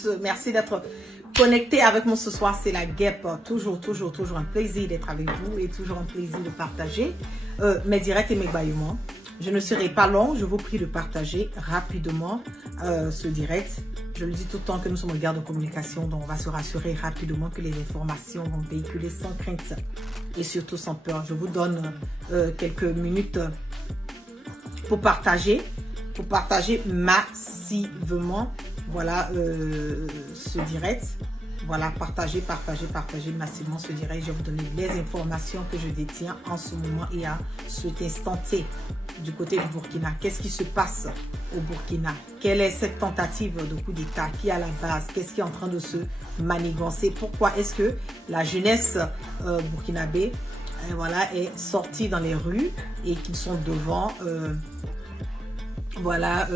tous. Merci d'être connectés avec moi ce soir. C'est la guêpe. Toujours un plaisir d'être avec vous et toujours un plaisir de partager mes directs et mes bâillements. Je ne serai pas long. Je vous prie de partager rapidement ce direct. Je le dis tout le temps que nous sommes en guerre de communication, donc on va se rassurer rapidement que les informations vont véhiculer sans crainte et surtout sans peur. Je vous donne quelques minutes pour partager massivement, voilà, ce direct. Voilà, partagez massivement ce direct. Je vais vous donner les informations que je détiens en ce moment et à cet instant T du côté du Burkina. Qu'est-ce qui se passe au Burkina? Quelle est cette tentative de coup d'État qui est à la base? Qu'est-ce qui est en train de se manigancer? Pourquoi est-ce que la jeunesse burkinabé voilà, est sortie dans les rues et qu'ils sont devant voilà,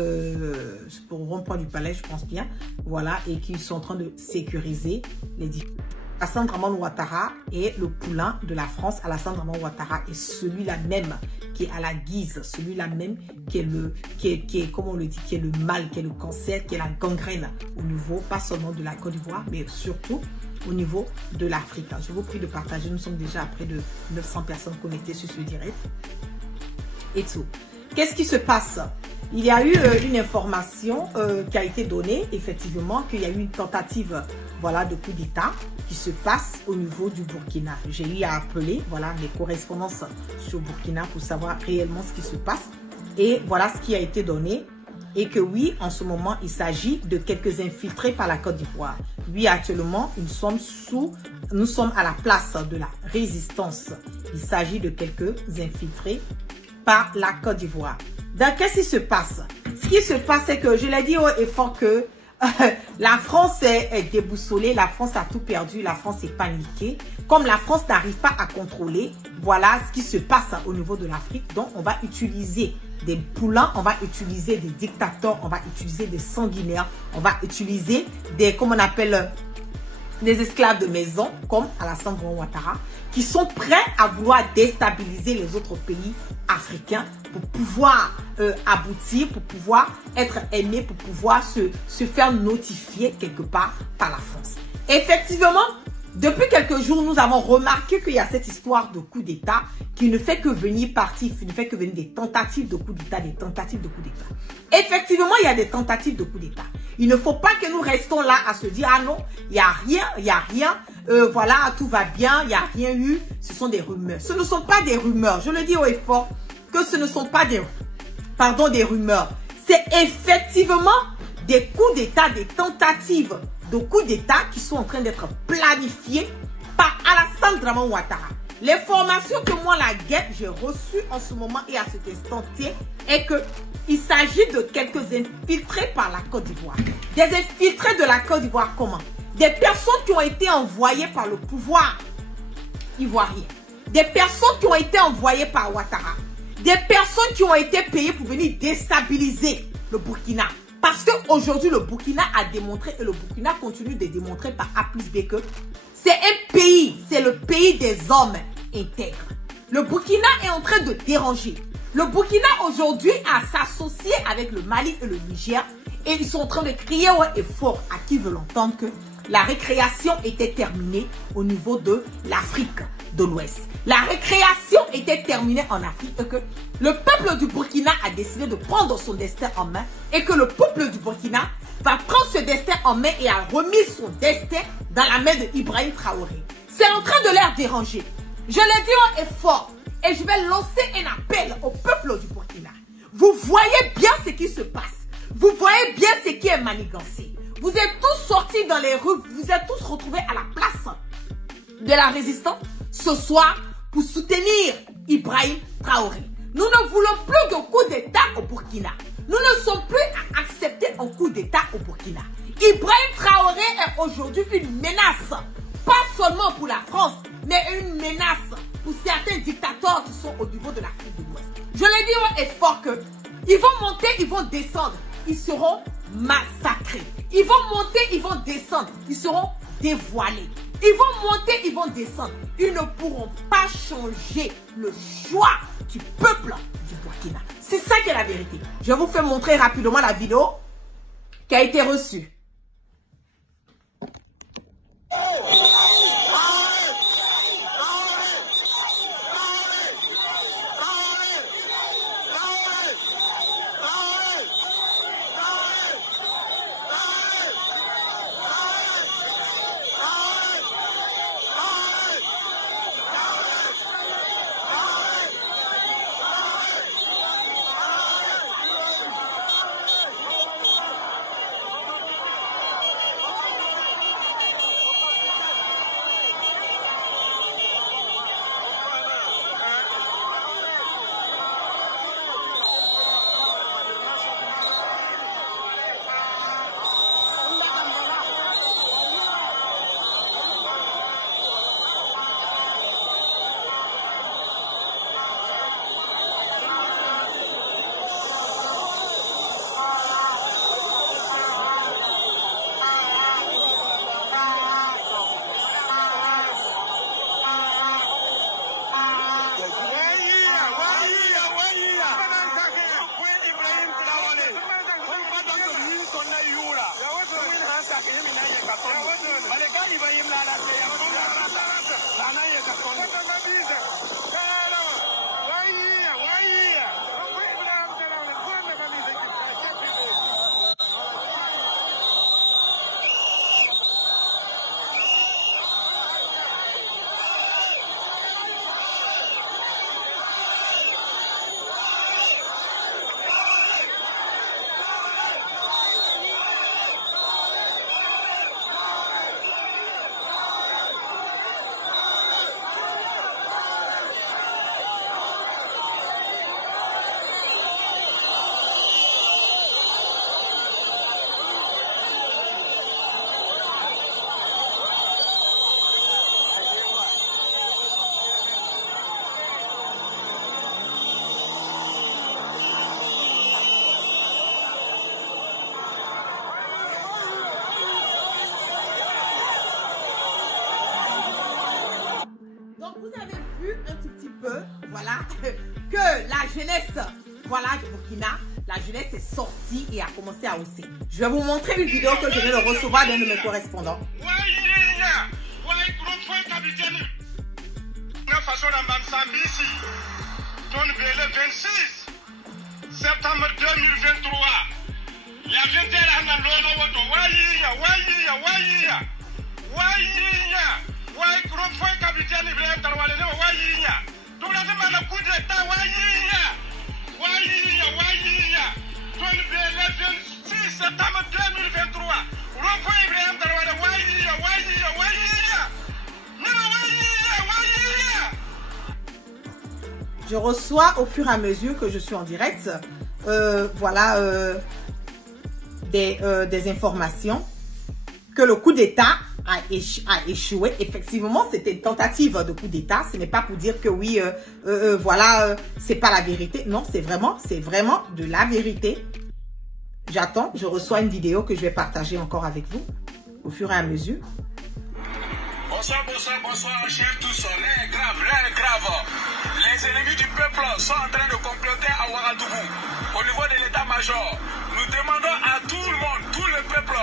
pour rond-point du palais, je pense bien, voilà, et qu'ils sont en train de sécuriser les différents. Alassane Dramane Ouattara est le poulain de la France. Alassane Dramane Ouattara est celui-là même qui est à la guise, celui-là même qui est comme on le dit, qui est le mal, qui est le cancer, qui est la gangrène au niveau, pas seulement de la Côte d'Ivoire, mais surtout au niveau de l'Afrique. Je vous prie de partager. Nous sommes déjà à près de 900 personnes connectées sur ce direct. Et tout. Qu'est-ce qui se passe? Il y a eu une information qui a été donnée, effectivement, qu'il y a eu une tentative, voilà, de coup d'État qui se passe au niveau du Burkina. J'ai eu à appeler, voilà, mes correspondances sur Burkina pour savoir réellement ce qui se passe. Et voilà ce qui a été donné. Et que oui, en ce moment, il s'agit de quelques infiltrés par la Côte d'Ivoire. Oui, actuellement, nous sommes à la place de la résistance. Il s'agit de quelques infiltrés par la Côte d'Ivoire. Donc, qu'est-ce qui se passe? Ce qui se passe, c'est que je l'ai dit haut et fort que la France est déboussolée, la France a tout perdu, la France est paniquée. Comme la France n'arrive pas à contrôler, voilà ce qui se passe au niveau de l'Afrique. Donc, on va utiliser des poulains, on va utiliser des dictateurs, on va utiliser des sanguinaires, on va utiliser des, comme on appelle, des esclaves de maison, comme Alassane Dramane Ouattara, qui sont prêts à vouloir déstabiliser les autres pays africains pour pouvoir aboutir, pour pouvoir être aimés, pour pouvoir se faire notifier quelque part par la France. Effectivement, depuis quelques jours, nous avons remarqué qu'il y a cette histoire de coup d'État qui ne fait que venir ne fait que venir des tentatives de coup d'État, des tentatives de coup d'État. Effectivement, il y a des tentatives de coup d'État. Il ne faut pas que nous restons là à se dire, ah non, il n'y a rien, voilà, tout va bien, il n'y a rien eu, ce sont des rumeurs. Ce ne sont pas des rumeurs, je le dis haut et fort, que ce ne sont pas des rumeurs. C'est effectivement des coups d'État, des tentatives de coups d'État qui sont en train d'être planifiées par Alassane Dramane Ouattara. L'information que moi, la guêpe, j'ai reçue en ce moment et à cet instant T est que il s'agit de quelques infiltrés par la Côte d'Ivoire. Des infiltrés de la Côte d'Ivoire comment? Des personnes qui ont été envoyées par le pouvoir ivoirien. Des personnes qui ont été envoyées par Ouattara. Des personnes qui ont été payées pour venir déstabiliser le Burkina. Parce qu'aujourd'hui, le Burkina a démontré, et le Burkina continue de démontrer par A plus B que c'est un pays, c'est le pays des hommes intègres. Le Burkina est en train de déranger. Le Burkina aujourd'hui a s'associé avec le Mali et le Niger et ils sont en train de crier haut et fort à qui veut l'entendre que la récréation était terminée au niveau de l'Afrique de l'Ouest. La récréation était terminée en Afrique et que le peuple du Burkina a décidé de prendre son destin en main et que le peuple du Burkina va prendre ce destin en main et a remis son destin dans la main de Ibrahim Traoré. C'est en train de les déranger. Je le dis haut et fort et je vais lancer un appel au peuple du Burkina. Vous voyez bien ce qui se passe. Vous voyez bien ce qui est manigancé. Vous êtes tous sortis dans les rues, vous êtes tous retrouvés à la place de la résistance ce soir pour soutenir Ibrahim Traoré. Nous ne voulons plus de coup d'État au Burkina. Nous ne sommes plus à accepter un coup d'État au Burkina. Ibrahim Traoré est aujourd'hui une menace, pas seulement pour la France, mais une menace pour certains dictateurs qui sont au niveau de l'Afrique de l'Ouest. Je le dis haut et fort que ils vont monter, ils vont descendre, ils seront massacrés. Ils vont monter, ils vont descendre, ils seront dévoilés. Ils vont monter, ils vont descendre. Ils ne pourront pas changer le choix du peuple du Burkina. C'est ça qui est la vérité. Je vous fais montrer rapidement la vidéo qui a été reçue. jeunesse, voilà, du Burkina, la jeunesse est sortie et a commencé à hausser. Je vais vous montrer une vidéo que je viens de recevoir d'un de mes correspondants. Septembre 2023. Il y a 21 Je reçois au fur et à mesure que je suis en direct, voilà, des informations que le coup d'État a échoué. Effectivement, c'était une tentative de coup d'État. Ce n'est pas pour dire que oui, voilà, c'est pas la vérité. Non, c'est vraiment de la vérité. J'attends, je reçois une vidéo que je vais partager encore avec vous au fur et à mesure. Bonsoir, chers tous. L'air grave. Les ennemis du peuple sont en train de comploter à Ouagadougou. Au niveau de l'état-major, nous demandons à tout le monde, tout le peuple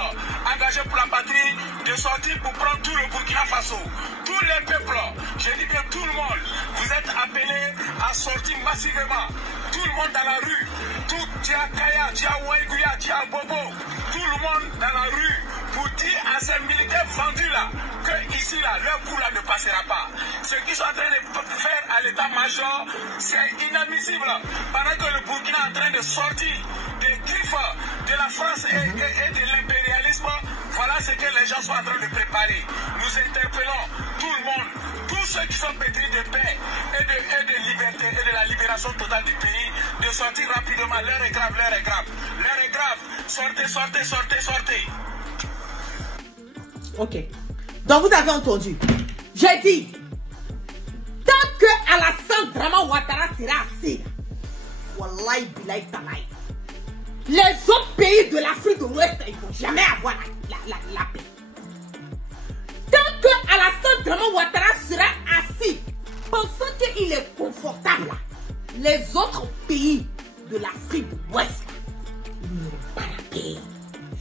engagé pour la patrie, de sortir pour prendre tout le Burkina Faso. Tous les peuples, je dis bien tout le monde, vous êtes appelés à sortir massivement. Tout le monde dans la rue, tout Tia Kaya, Tia Waïgouya, Tia Bobo, tout le monde dans la rue pour dire à ces militaires vendus là que ici là, leur coup là ne passera pas. Ce qu'ils sont en train de faire à l'état-major, c'est inadmissible. Pendant que le Burkina est en train de sortir des griffes de la France et de l'impérialisme, voilà ce que les gens sont en train de préparer. Nous interpellons tout le monde, tous ceux qui sont pétris de paix et de liberté et de la libération totale du pays, de sortir rapidement. L'heure est grave. L'heure est grave. Sortez. Ok. Donc vous avez entendu. J'ai dit, tant que Alassane Draman Ouattara sera assis, wallahi billahi talaï, les autres pays de l'Afrique de l'Ouest, ils ne vont jamais avoir la paix. Tant que Alassane Draman Ouattara sera assis, pensant qu'il est confortable, les autres pays de l'Afrique de l'Ouest, ils n'auront pas la paix.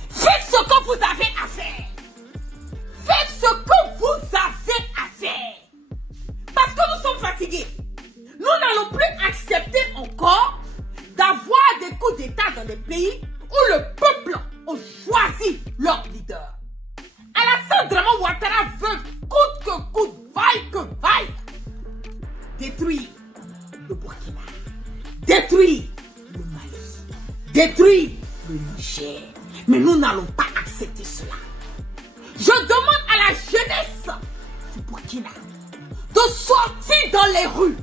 Faites ce que vous avez à faire. Faites ce que vous avez à faire. Parce que nous sommes fatigués. Nous n'allons plus accepter encore d'avoir des coups d'État dans des pays où le peuple a choisi leur leader. Alassane Draman Ouattara veut coûte que coûte, vaille que vaille, détruire le Burkina, détruire le Mali, détruire le Niger. Mais nous n'allons pas accepter cela. Je demande à la jeunesse du Burkina de sortir dans les rues,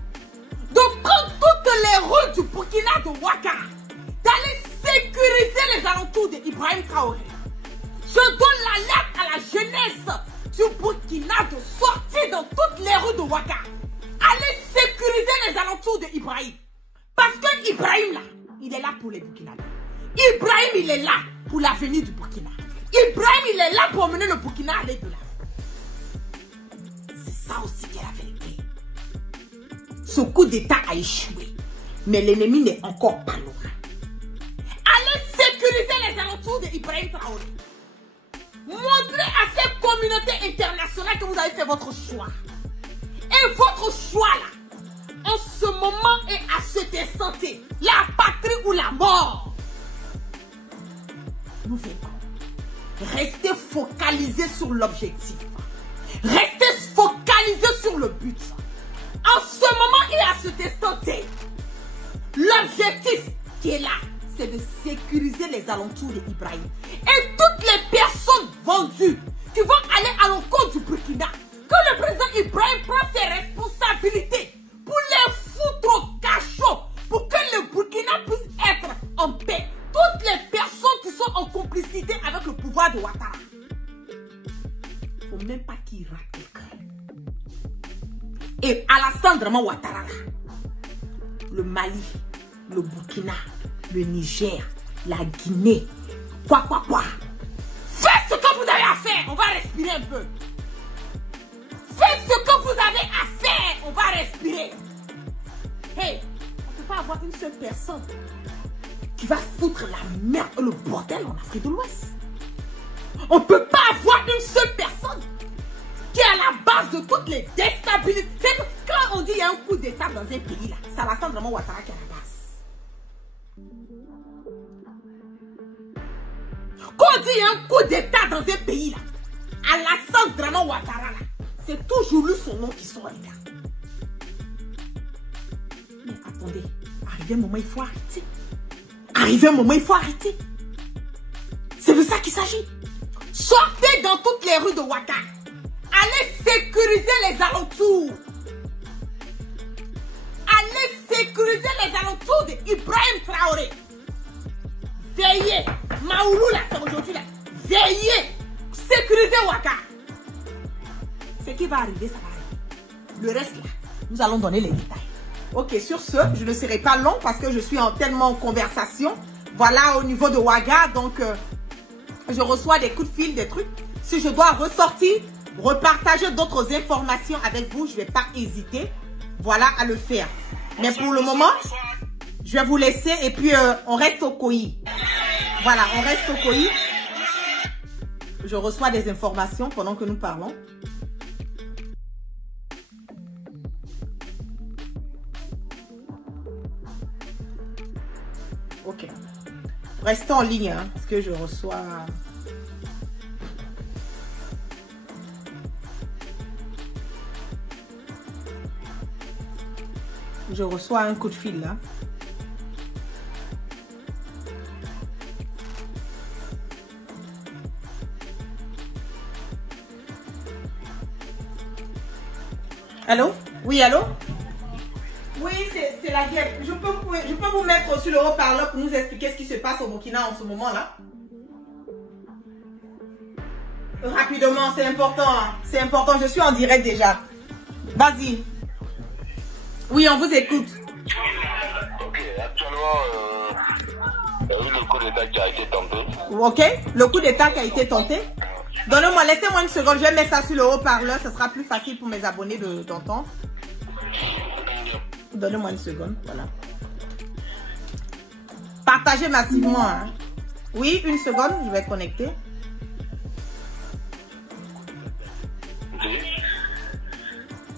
de prendre toutes les rues du Burkina de Ouattara, d'aller sécuriser les alentours d'Ibrahim Traoré. Je donne l'alerte à la jeunesse du Burkina de sortir dans toutes les rues de Ouattara. Allez sécuriser les alentours d'Ibrahim. Parce que Ibrahim là, il est là pour les Burkinabés. Ibrahim, il est là pour l'avenir du Burkina. Ibrahim, il est là pour mener le Burkina à l'aide de l'Afrique. C'est ça aussi qui est la vérité. Ce coup d'État a échoué. Mais l'ennemi n'est encore pas loin. Allez sécuriser les alentours d'Ibrahim Traoré. Montrez à cette communauté internationale que vous avez fait votre choix. Et votre choix là, en ce moment est à cet instant, la patrie ou la mort. Nous verrons. Restez focalisés sur l'objectif. Restez focalisés sur le but. En ce moment et à cet instant, l'objectif qui est là, c'est de sécuriser les alentours d'Ibrahim. Et toutes les personnes vendues qui vont aller à l'encontre du Burkina, que le président Ibrahim prend ses responsabilités pour les foutre au cachot, pour que le Burkina puisse être en paix. Toutes les personnes qui sont en complicité avec le pouvoir de Ouattara. Il ne faut même pas qu'il rate quelqu'un. Et Alassane Draman Ouattara, le Mali, le Burkina, le Niger, la Guinée, quoi. Faites ce que vous avez à faire. On va respirer un peu. Faites ce que vous avez à faire. On va respirer. Hey, on ne peut pas avoir une seule personne qui va foutre la merde et le bordel en Afrique de l'Ouest. On ne peut pas avoir une seule personne qui est à la base de toutes les déstabilisations. Quand on dit qu'il y a un coup d'état dans un pays, là, c'est Alassane Draman Ouattara qui est à la base. Quand on dit qu'il y a un coup d'état dans un pays, là, Alassane Draman Ouattara, là, c'est toujours lui son nom qui sort, les gars. Mais attendez, arrivé un moment, il faut arrêter. Arrivé un moment, il faut arrêter. C'est de ça qu'il s'agit. Sortez dans toutes les rues de Ouattara. Allez sécuriser les alentours. Allez sécuriser les alentours d'Ibrahim Traoré. Veillez. Maoulou, là, c'est aujourd'hui, là. Veillez. Sécuriser Ouattara. Ce qui va arriver, ça va arriver. Le reste, là, nous allons donner les détails. Ok, sur ce, je ne serai pas long parce que je suis tellement en conversation. Voilà, au niveau de Ouaga, donc je reçois des coups de fil, des trucs. Si je dois ressortir, repartager d'autres informations avec vous, je ne vais pas hésiter, voilà, à le faire. Mais pour le moment, je vais vous laisser et puis on reste au COI. Voilà, on reste au COI. Je reçois des informations pendant que nous parlons. Ok. Restons en ligne, hein, parce que je reçois... Je reçois un coup de fil, là. Allô? Oui, allô? Oui, c'est la guerre. Je peux vous mettre sur le haut-parleur pour nous expliquer ce qui se passe au Burkina en ce moment-là. Rapidement, c'est important. Hein. C'est important. Je suis en direct déjà. Vas-y. Oui, on vous écoute. Ok, actuellement, il y a eu le coup d'état qui a été tenté. Ok, le coup d'état qui a été tenté. Donnez-moi, laissez-moi une seconde. Je vais mettre ça sur le haut-parleur. Ce sera plus facile pour mes abonnés d'entendre. Donnez-moi une seconde, voilà. Partagez massivement. Hein. Oui, une seconde, je vais connecter.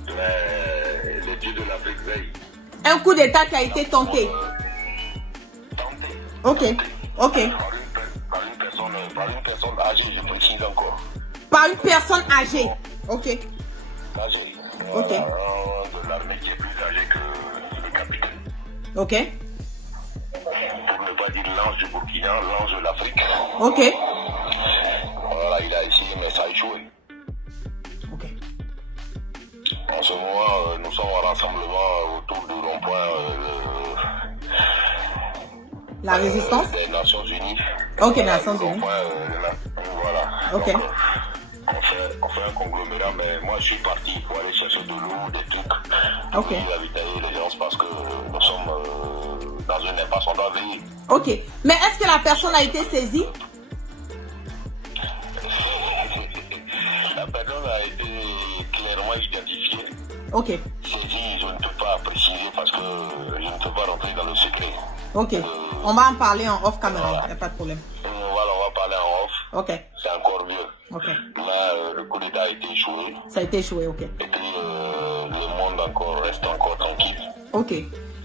Les dieux de l'Afrique veillent. Un coup d'état qui a été tenté. Ok, ok. Par une personne âgée, je précise encore. Par une personne âgée. Ok. Âgée. Ok. De l'armée qui est plus âgé que le capitaine. Ok. Pour ne pas dire l'ange du Burkina, l'ange de l'Afrique. Ok. Voilà, il a essayé, mais ça a échoué. Ok. En ce moment, nous sommes en rassemblement autour du rond-point La résistance des Nations Unies. Ok, Nations Unies. Voilà. Ok. Donc, on fait un conglomérat, mais moi je suis parti pour aller chercher de l'eau, des trucs. Ok. Pour ravitailler les gens parce que nous sommes dans une impasse, on doit veiller. Ok. Mais est-ce que la personne a été saisie? La personne a été clairement identifiée. Ok. Saisie, je ne peux pas préciser parce que je ne peux pas rentrer dans le secret. Ok. On va en parler en off caméra, il n'y a pas de problème. Voilà, on va parler en off. Ok. C'est encore mieux. Ok. Là, le coup d'état a été échoué. Ça a été échoué, ok. Et puis, le monde reste encore tranquille. Ok.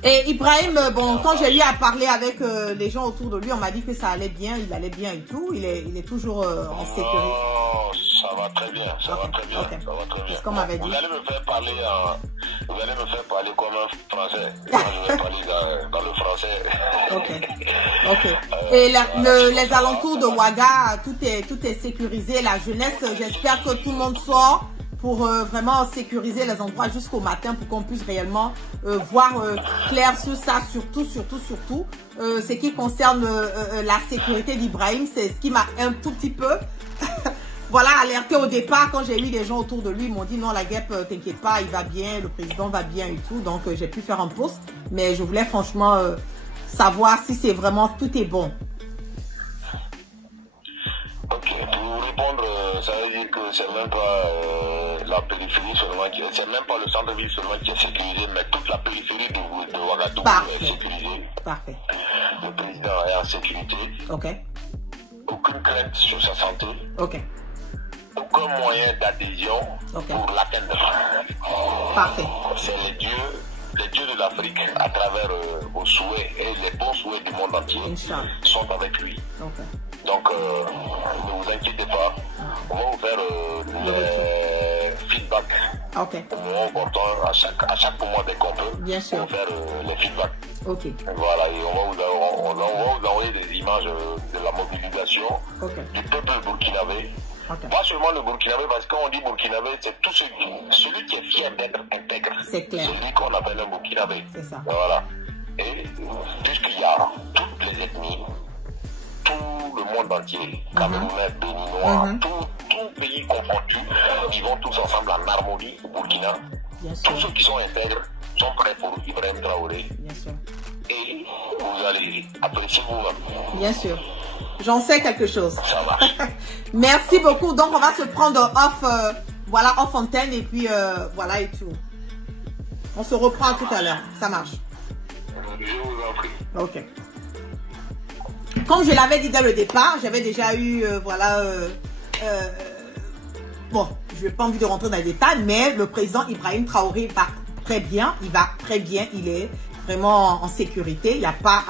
Et Ibrahim, bon, quand j'ai eu à parler avec les gens autour de lui, on m'a dit que ça allait bien, il allait bien et tout. Il est toujours en sécurité. Oh, ça va très bien, ça va très bien. Okay. Ça va très bien. C'est ce qu'on m'avait dit. Vous allez me faire parler comme un français. Moi, je vais parler dans le français. Ok. Ok. Et les alentours de Ouaga, tout est sécurisé. La jeunesse, j'espère que tout le monde sort pour vraiment sécuriser les endroits jusqu'au matin pour qu'on puisse réellement voir clair sur ça, surtout. Ce qui concerne la sécurité d'Ibrahim, c'est ce qui m'a un tout petit peu voilà, alerté au départ. Quand j'ai eu des gens autour de lui, ils m'ont dit non, la guêpe, t'inquiète pas, il va bien, le président va bien et tout. Donc j'ai pu faire un post, mais je voulais franchement savoir si c'est vraiment, tout est bon. Ok, pour répondre, ça veut dire que c'est même pas la périphérie seulement c'est même pas le centre-ville seulement qui est sécurisé, mais toute la périphérie de Ouagadougou est sécurisée. Parfait. Le président est en sécurité. Ok. Aucune crainte sur sa santé. Ok. Aucun moyen d'adhésion pour l'atteindre. Parfait. C'est les dieux de l'Afrique, à travers vos souhaits et les bons souhaits du monde entier, sont avec lui. Okay. Donc, ne vous inquiétez pas. On va vous faire les feedbacks. Okay. Au moment opportun, à chaque moment dès qu'on peut. Bien sûr. On va faire les feedbacks. Ok. Voilà, et on va vous envoyer des images de la mobilisation du peuple burkinabé. Okay. Pas seulement le burkinabé, parce que quand on dit burkinabé, c'est tout celui qui est fier d'être intègre. C'est clair. Celui qu'on appelle un burkinabé. C'est ça. Voilà. Et puisqu'il y a toutes les ethnies, tout le monde entier, Camerounais, Béninois, tout pays confondu, ils vont tous ensemble en harmonie au Burkina. Tous ceux qui sont intègres sont prêts pour Ibrahim Traoré. Bien sûr. Et vous allez apprécier vous-même. Bien sûr. J'en sais quelque chose. Ça marche. Merci beaucoup. Donc, on va se prendre off antenne et puis voilà et tout. On se reprend tout à l'heure. Ça marche. Je vous en prie. Ok. Comme je l'avais dit dès le départ, j'avais déjà eu, bon, je n'ai pas envie de rentrer dans les détails, mais le président Ibrahim Traoré va très bien. Il va très bien. Il est vraiment en sécurité. Il n'y a pas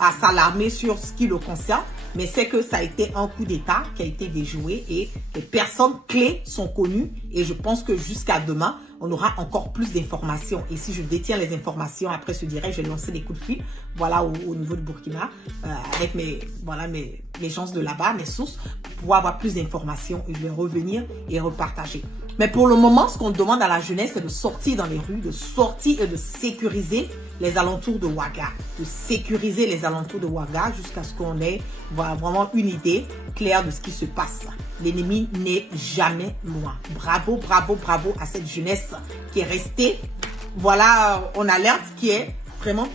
à s'alarmer sur ce qui le concerne. Mais c'est que ça a été un coup d'État qui a été déjoué et les personnes clés sont connues. Et je pense que jusqu'à demain, on aura encore plus d'informations. Et si je détiens les informations après ce direct, je vais lancer des coups de fil, voilà, au niveau de Burkina, avec mes gens de là-bas, mes sources, pour pouvoir avoir plus d'informations. Et je vais revenir et repartager. Mais pour le moment, ce qu'on demande à la jeunesse, c'est de sortir dans les rues, de sortir et de sécuriser les alentours de Ouaga. De sécuriser les alentours de Ouaga jusqu'à ce qu'on ait vraiment une idée claire de ce qui se passe. L'ennemi n'est jamais loin. Bravo, bravo, bravo à cette jeunesse qui est restée, voilà, en alerte, qui est vraiment,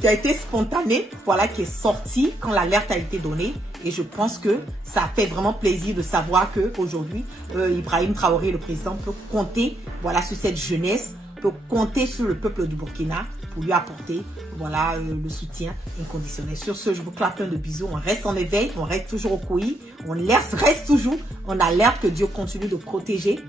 qui a été spontanée, voilà, qui est sortie quand l'alerte a été donnée. Et je pense que ça fait vraiment plaisir de savoir qu'aujourd'hui, Ibrahim Traoré, le président, peut compter, voilà, sur cette jeunesse, peut compter sur le peuple du Burkina pour lui apporter, voilà, le soutien inconditionnel. Sur ce, je vous clappe plein de bisous. On reste en éveil, on reste toujours au couillis, on reste toujours en alerte, que Dieu continue de protéger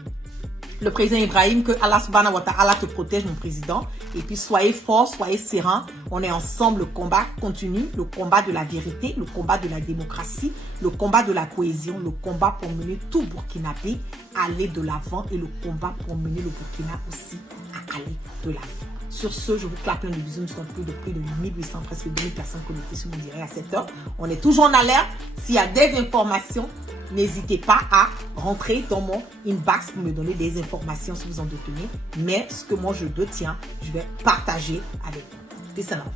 le président Ibrahim, que Allah subhanahu wa ta'ala te protège, mon président. Et puis soyez forts, soyez sereins. On est ensemble, le combat continue, le combat de la vérité, le combat de la démocratie, le combat de la cohésion, le combat pour mener tout Burkinabé à aller de l'avant et le combat pour mener le Burkina aussi à aller de l'avant. Sur ce, je vous clappe plein de bisous. Nous sommes plus de 1800, presque 2000 personnes connectées sur mon direct à cette heure. On est toujours en alerte. S'il y a des informations, n'hésitez pas à rentrer dans mon inbox pour me donner des informations si vous en détenez. Mais ce que moi je détiens, je vais partager avec vous. Peace and love.